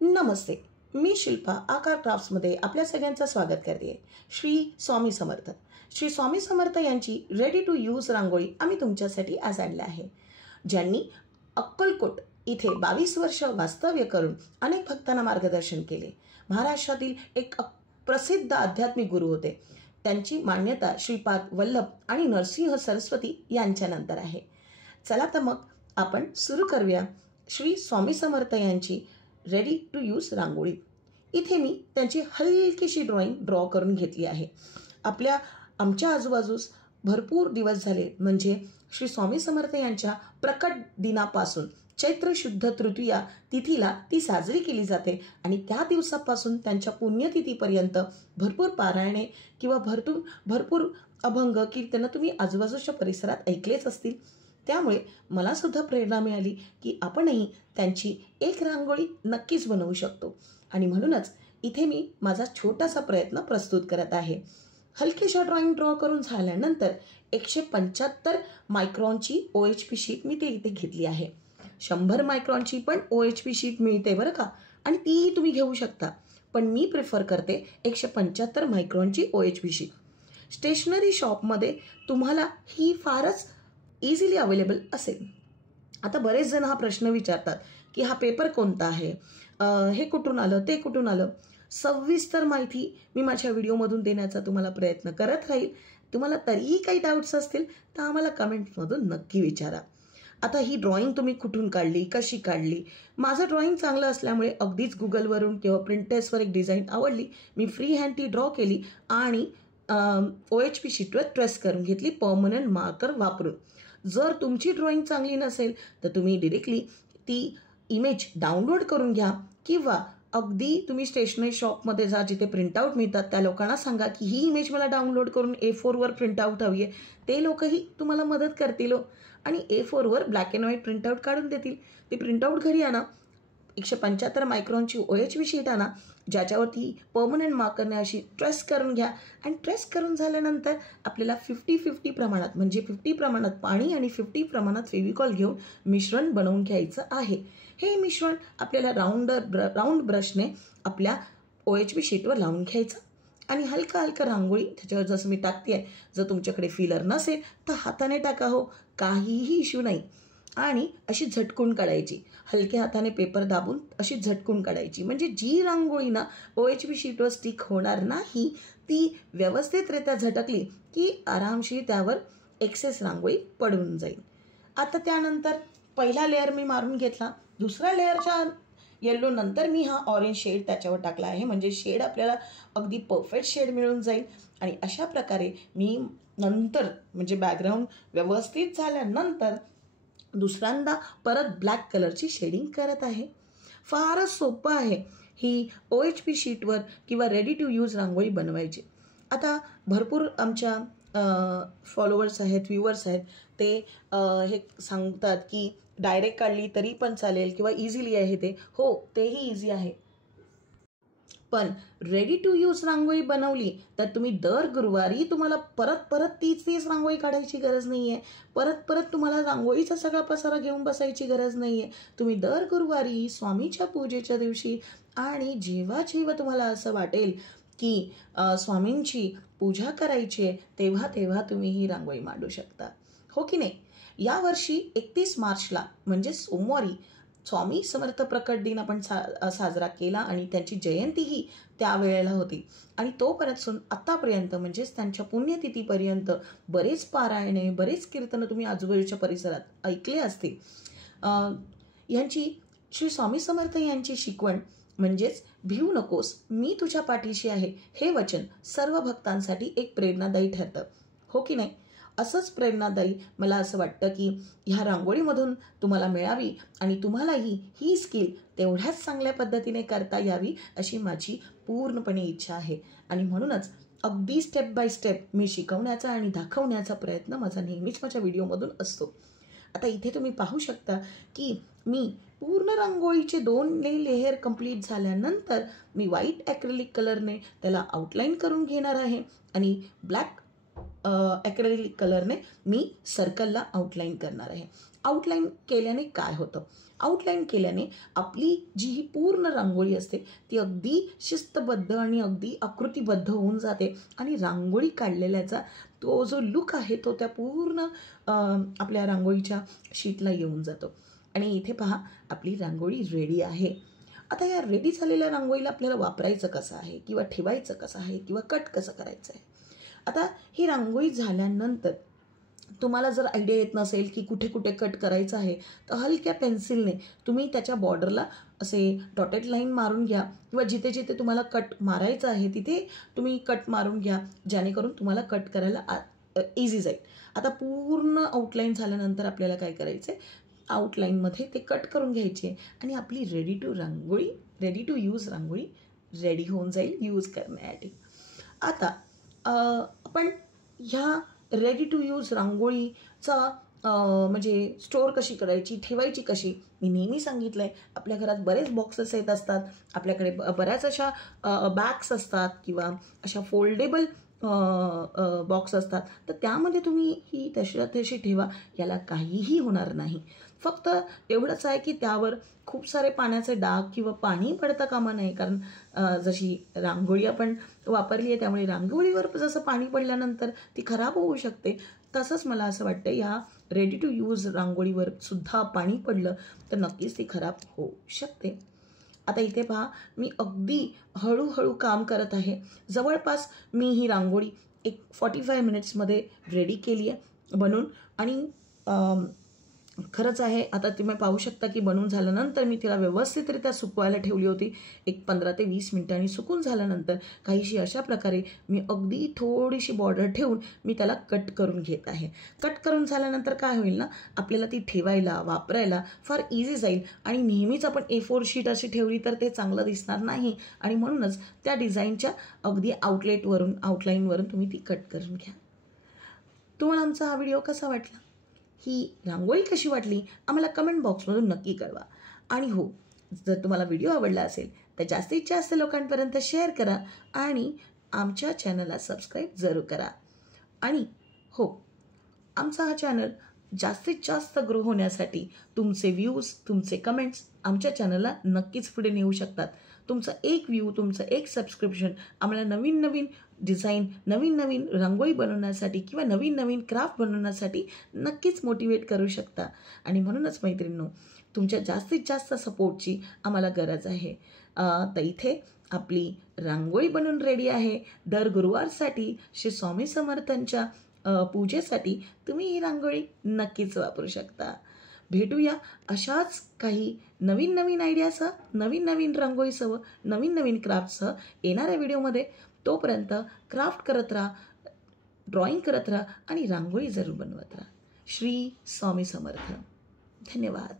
नमस्ते, मी शिल्पा आकार क्राफ्ट्समध्ये आपल्या सगळ्यांचं स्वागत करते. श्री स्वामी समर्थ. श्री स्वामी समर्थ यांची रेडी टू यूज रांगोळी आम्ही तुमच्यासाठी आज आणली आहे. ज्यांनी अक्कलकोट इथे 22 वर्ष वास्तव्य करून अनेक भक्तांना मार्गदर्शन केले. महाराष्ट्रातील एक प्रसिद्ध आध्यात्मिक गुरु होते. त्यांची मान्यता श्रीपाद वल्लभ आणि नरसिंह सरस्वती यांच्यानंतर आहे. चला तर मग आपण सुरू करूया श्री स्वामी समर्थ यांची रेडी टू यूज रांगोळी. इथे मी त्यांची हलकीशी ड्रॉ करून घेतली आहे. आमच्या आजूबाजूस भरपूर दिवस झाले, म्हणजे श्री स्वामी समर्थ यांच्या प्रकट दिनापासून चैत्र शुद्ध तृतीया तिथीला ती साजरी केली जाते आणि त्या दिवसापासून त्यांच्या पुण्यतिथीपर्यंत भरपूर पारायणे किंवा भरपूर अभंग कीर्तनं तुम्ही आजूबाजूच्या परिसरात ऐकलेच असतील. त्यामुळे मला सुद्धा प्रेरणा मिळाली की आपणही त्यांची एक रांगोळी नक्कीच बनवू शकतो आणि म्हणूनच इथे मी माझा छोटासा प्रयत्न प्रस्तुत करत आहे. हलकीशा ड्रॉ करून झाल्यानंतर 175 मायक्रॉनची OHP शीट मी इथे घेतली आहे. 100 मायक्रॉनची पण OHP शीट मिळते बरं का, आणि तीही तुम्ही घेऊ शकता, पण मी प्रिफर करते 175 मायक्रॉनची OHP शीट. स्टेशनरी शॉपमध्ये तुम्हाला ही फारच इझिली अवेलेबल असेल. आता बरेच जण हा प्रश्न विचारतात की हा पेपर कोणता आहे, हे कुठून आलं, ते कुठून आलं. सविस्तर माहिती मी माझ्या व्हिडिओमधून देण्याचा तुम्हाला प्रयत्न करत राहील. तुम्हाला तरीही काही डाऊट्स असतील तर आम्हाला कमेंट्समधून नक्की विचारा. आता ही ड्रॉइंग तुम्ही कुठून काढली, कशी काढली? माझं ड्रॉइंग चांगलं असल्यामुळे अगदीच गुगलवरून किंवा प्रिंटेसवर एक डिझाईन आवडली, मी फ्री हँड ती ड्रॉ केली आणि OHP शीटवर ट्रेस करून घेतली परमनंट मार्कर वापरून. जर तुमची ड्रॉइंग चांगली नसेल तर तुम्ही डिरेक्टली ती इमेज डाउनलोड करून घ्या किंवा अगदी तुम्ही स्टेशनरी शॉपमध्ये जा जिथे प्रिंटआउट मिळतात, त्या लोकांना सांगा की ही इमेज मला डाउनलोड करून A4वर प्रिंटआउट हवी आहे. ते लोकही तुम्हाला मदत करतील आणि A4वर ब्लॅक अँड व्हाईट प्रिंटआउट काढून देतील. ती प्रिंटआउट घरी आणा, 175 मायक्रॉनची OHP शीट आणा, ज्याच्यावरती परमनंट मार्करने अशी ट्रेस करून घ्या आणि ट्रेस करून झाल्यानंतर आपल्याला 50-50 प्रमाणात, म्हणजे 50 प्रमाणात पाणी आणि 50 प्रमाणात फेविकॉल घेऊन मिश्रण बनवून घ्यायचं आहे. हे मिश्रण आपल्याला राऊंड ब्रशने आपल्या OHP शीटवर लावून घ्यायचं आणि हलका रांगोळी त्याच्यावर जसं मी टाकते आहे. जर तुमच्याकडे फिलर नसेल तर हाताने टाका हो, काहीही इश्यू नाही. आणि अशी झटकून काढायची, हलक्या हाताने पेपर दाबून अशी झटकून काढायची, म्हणजे जी रांगोळी ना OHP शीटवर स्टिक होणार नाही ती व्यवस्थितरित्या झटकली की आरामशीर त्यावर एक्सेस रांगोळी पडून जाईल. आता त्यानंतर पहिला लेअर मी मारून घेतला. दुसऱ्या लेअरच्या येल्लो नंतर मी हा ऑरेंज शेड त्याच्यावर टाकला आहे, म्हणजे शेड आपल्याला अगदी परफेक्ट शेड मिळून जाईल. आणि अशा प्रकारे मी नंतर, म्हणजे बॅकग्राऊंड व्यवस्थित झाल्यानंतर दुसऱ्यांदा परत ब्लॅक कलरची शेडिंग करत आहे. फारच सोपं आहे ही OHP शीटवर किंवा रेडी टू यूज रांगोळी बनवायची. आता भरपूर आमच्या फॉलोअर्स आहेत, व्ह्यूअर्स आहेत, ते हे सांगतात की डायरेक्ट काढली तरी पण चालेल किंवा इझिली आहे ते. हो, तेही इझी आहे, पण रेडी टू यूज रांगोळी बनवली तर तुम्ही दर गुरुवारी तुम्हाला परत तीच रांगोळी काढायची गरज नाही आहे. परत तुम्हाला रांगोळीचा सगळा पसारा घेऊन बसायची गरज नाही आहे. तुम्ही दर गुरुवारी स्वामीच्या पूजेच्या दिवशी आणि जेव्हा तुम्हाला असं वाटेल की स्वामींची पूजा करायची आहे तेव्हा तुम्ही ही रांगोळी मांडू शकता, हो की नाही. यावर्षी 31 मार्चला म्हणजे सोमवारी स्वामी समर्थ प्रकट दिन आपण साजरा केला आणि त्यांची जयंतीही त्यावेळेला होती. आणि तोपर्यंत आतापर्यंत, म्हणजेच त्यांच्या पुण्यतिथीपर्यंत बरेच पारायणे, बरेच कीर्तनं तुम्ही आजूबाजूच्या परिसरात ऐकले असतील. यांची श्री स्वामी समर्थ यांची शिकवण म्हणजेच भिवू नकोस, मी तुझ्या पाठीशी आहे, हे वचन सर्व भक्तांसाठी एक प्रेरणादायी ठरतं, हो की नाही. असंच प्रेरणादायी मला असं वाटतं की ह्या रांगोळीमधून तुम्हाला मिळावी आणि तुम्हालाही ही स्किल तेवढ्याच चांगल्या पद्धतीने करता यावी अशी माझी पूर्णपणे इच्छा आहे. आणि म्हणूनच अगदी स्टेप बाय स्टेप मी शिकवण्याचा आणि दाखवण्याचा प्रयत्न माझा नेहमीच माझ्या व्हिडिओमधून असतो. आता इथे तुम्ही पाहू शकता की मी पूर्ण रांगोळीचे 2 लेयर कंप्लीट झाल्यानंतर मी व्हाईट ॲक्रेलिक कलरने त्याला आउटलाईन करून घेणार आहे आणि ब्लॅक ॲक्रेलिक कलरने मी सर्कलला आउटलाईन करणार आहे. आउटलाईन केल्याने काय होतं, आउटलाईन केल्याने आपली जी ही पूर्ण रांगोळी असते ती अगदी शिस्तबद्ध आणि अगदी आकृतीबद्ध होऊन जाते आणि रांगोळी काढलेल्याचा तो जो लुक आहे तो त्या पूर्ण आपल्या रांगोळीच्या शीटला येऊन जातो. आणि इथे पहा आपली रांगोळी रेडी आहे. आता या रेडी झालेल्या रांगोळीला आपल्याला वापरायचं कसं आहे किंवा ठेवायचं कसं आहे किंवा कट कसं करायचं आहे. आता ही रांगोळी झाल्यानंतर तुम्हाला जर आयडिया येत नसेल की कुठे कुठे कट करायचं आहे तर हलक्या पेन्सिलने तुम्ही त्याच्या बॉर्डरला असे डॉटेड लाईन मारून घ्या किंवा जिथे जिथे तुम्हाला कट मारायचं आहे तिथे तुम्ही कट मारून घ्या, जेणेकरून तुम्हाला कट करायला इझी जाईल. आता पूर्ण आउटलाईन झाल्यानंतर आपल्याला काय करायचं आहे, आउटलाईनमध्ये ते कट करून घ्यायचे आणि आपली रेडी टू यूज रांगोळी रेडी होऊन जाईल यूज करण्यासाठी. आता आपण ह्या रेडी टू यूज रांगोळीचा म्हणजे स्टोअर कशी करायची, ठेवायची कशी. मी नेहमी सांगितलं आहे आपल्या घरात बरेच बॉक्सेस येत असतात, आपल्याकडे बऱ्याच अशा बॅग्स असतात किंवा अशा फोल्डेबल बॉक्स असतात, तर त्यामध्ये तुम्ही ही तशी ठेवा, याला काहीही होणार नाही. फक्त एवढंच आहे की त्यावर खूप सारे पाण्याचे डाग किंवा पाणी पडता कामा नये, कारण जशी रांगोळी आपण वापरली आहे त्यामुळे रांगोळीवर जसं पाणी पडल्यानंतर ती खराब होऊ शकते, तसंच मला असं वाटतं या रेडी टू यूज रांगोळीवर सुद्धा पाणी पडलं तर नक्कीच ती खराब होऊ शकते. आता इथे पहा मी अगदी हळूहळू काम करत आहे. जवळपास मी ही रांगोळी एक 45 मिनिट्समध्ये रेडी केली आहे बनवून. आणि खरंच आहे आता तुम्ही पाहू शकता की बनवून झाल्यानंतर मी तिला व्यवस्थितरित्या सुकवायला ठेवली होती. एक 15 ते 20 मिनिटांनी सुकून झाल्यानंतर काहीशी अशा प्रकारे मी अगदी थोडीशी बॉर्डर ठेवून मी त्याला कट करून घेत आहे. कट करून झाल्यानंतर काय होईल ना, आपल्याला ती ठेवायला वापरायला फार इझी जाईल. आणि नेहमीच आपण A4 शीट अशी ठेवली तर ते चांगलं दिसणार नाही आणि म्हणूनच त्या डिझाईनच्या अगदी आउटलाईनवरून तुम्ही ती कट करून घ्या. तुम्हाला आमचा हा व्हिडिओ कसा वाटला, ही रांगोळी कशी वाटली आम्हाला कमेंट बॉक्समधून नक्की कळवा. आणि हो, जर तुम्हाला व्हिडिओ आवडला असेल तर जास्तीत जास्त लोकांपर्यंत शेअर करा आणि आमच्या चॅनलला सबस्क्राईब जरूर करा. आणि हो, आमचा हा चॅनल जास्तीत जास्त ग्रो होण्यासाठी तुमचे व्ह्यूज, तुमचे कमेंट्स आमच्या चॅनलला नक्कीच पुढे नेऊ शकतात. तुमचा एक व्ह्यू, तुमचं एक सबस्क्रिप्शन आम्हाला नवीन नवीन डिझाईन, नवीन नवीन रांगोळी बनवण्यासाठी किंवा नवीन नवीन क्राफ्ट बनवण्यासाठी नक्कीच मोटिवेट करू शकता. आणि म्हणूनच मैत्रिणींनो, तुमच्या जास्तीत जास्त सपोर्टची आम्हाला गरज आहे. तर इथे आपली रांगोळी बनवून रेडी आहे. दर गुरुवारसाठी श्री स्वामी समर्थांच्या पूजेसाठी तुम्ही ही रांगोळी नक्कीच वापरू शकता. भेटूया अशाच काही नवीन नवीन आयडियासह, नवीन नवीन रांगोळीसह, नवीन नवीन क्राफ्टसह येणाऱ्या व्हिडिओमध्ये. तोपर्यंत क्राफ्ट करत राहा, ड्रॉइंग करत राहा आणि रांगोळी जरूर बनवत राहा. श्री स्वामी समर्थ. धन्यवाद.